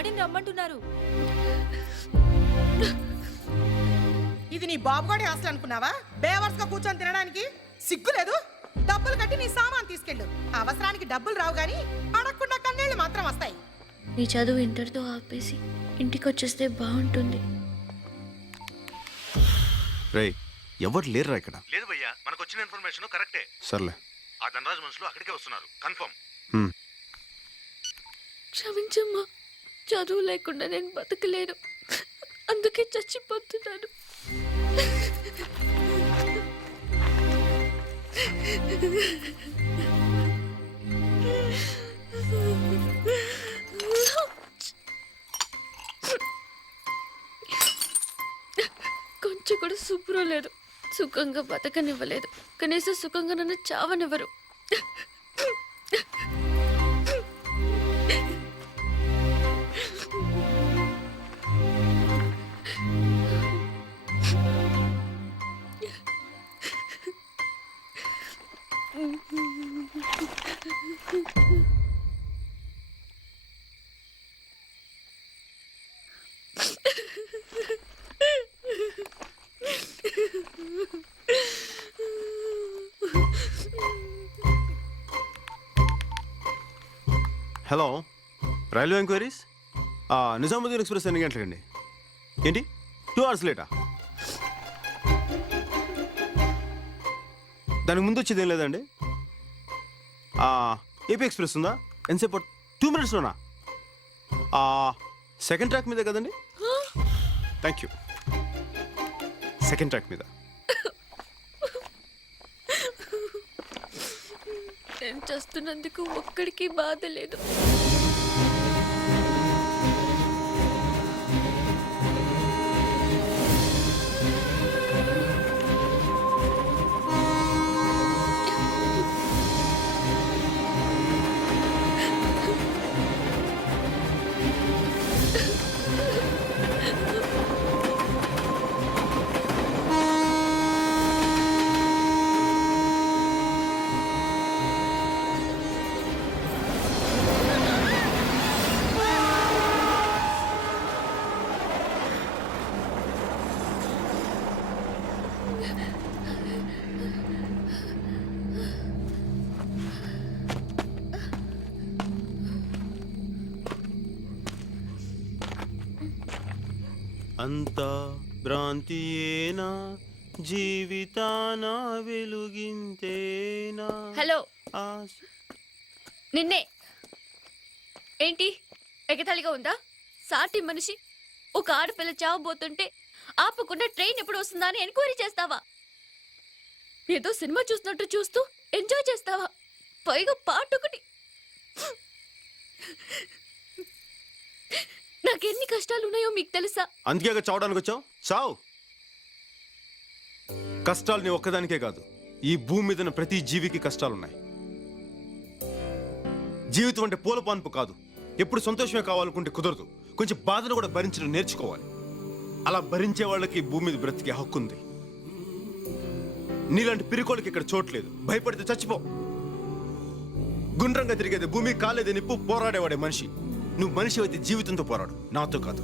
డాడీని రమ్మంటున్నారు. ఇది నీ బాబుగాడి హాస్టల్ అనుకున్నావా? బేవర్స్ గా కూర్చొని తినడానికి సిగ్గు లేదు? డబ్బులు కట్టి నీ సామాన్ తీసుకెళ్ళు. అవసరానికి డబ్బులు రావు గాని అడగకుండా కన్నీళ్లు మాత్రం వస్తాయి. నీ చదువు ఇంటర్తో ఆపేసి ఇంటికి వచ్చేస్తే బాగుంటుంది. రేయ్, ఎవరు లేరురా ఇక్కడ? లేదు భయ్యా, మనకు వచ్చిన ఇన్ఫర్మేషన్ కరెక్టే. సర్లే. ఆ ధనరాజ్ మనుషులు అక్కడికే వస్తున్నారు, కన్ఫర్మ్. క్షమించమ్మా, చదువు లేకుండా నేను బతకలేను, అందుకే చచ్చిపోతున్నాను. కొంచెం కూడా శుభ్రం లేదు, సుఖంగా బతకనివ్వలేదు, కనీసం సుఖంగా నన్ను చావనివ్వరు. Hello, railway enquiries. Nizamuddin express ఎన్ని గంటలకండి? ఏంటి 2 hours లేటా? దానికి ముందు వచ్చేది ఏం లేదండి. ఏపీ ఎక్స్ప్రెస్ ఉందా? ఎంతసేపు? 2 minutesలోనా? సెకండ్ ట్రాక్ మీద కదండి? Thank you. సెకండ్ ట్రాక్ మీద. నేను చేస్తున్నందుకు ఒక్కడికి బాధ లేదు. అంతా భ్రాంతియేనా, జీవితాన వెలుగింతేనా? హలో, నిన్నే. ఏంటి ఎగతాళిగా ఉందా? సాటి మనిషి ఒక ఆడపిల్ల చావబోతుంటే ఆపకుండా ట్రైన్ ఎప్పుడు వస్తుందా అని ఎంక్వైరీ చేస్తావా? ఏదో సినిమా చూసినట్టు చూస్తూ ఎంజాయ్ చేస్తావా? పైగా పాటొకటి. నాకెన్ని కష్టాలు ఉన్నాయో మీకు తెలుసా? అందుకే చావడానికి వచ్చావు. చావు. కష్టాలు నీ ఒక్కదానికే కాదు, ఈ భూమి మీద ప్రతి జీవికి కష్టాలున్నాయి. జీవితం అంటే పూల పాన్పు కాదు. ఎప్పుడు సంతోషమే కావాలనుకుంటే కుదరదు. కొంచెం బాధను కూడా భరించడం నేర్చుకోవాలి. అలా భరించే వాళ్ళకి భూమి మీద బ్రతికే హక్కు ఉంది. నీలాంటి పిరికోళ్ళకి ఇక్కడ చోట్లేదు. భయపడితే చచ్చిపో. గుండ్రంగా తిరిగేది భూమి, కాలేదే నిప్పు, పోరాడేవాడే మనిషి. నువ్వు మనిషి అయితే జీవితంతో పోరాడు, నాతో కాదు.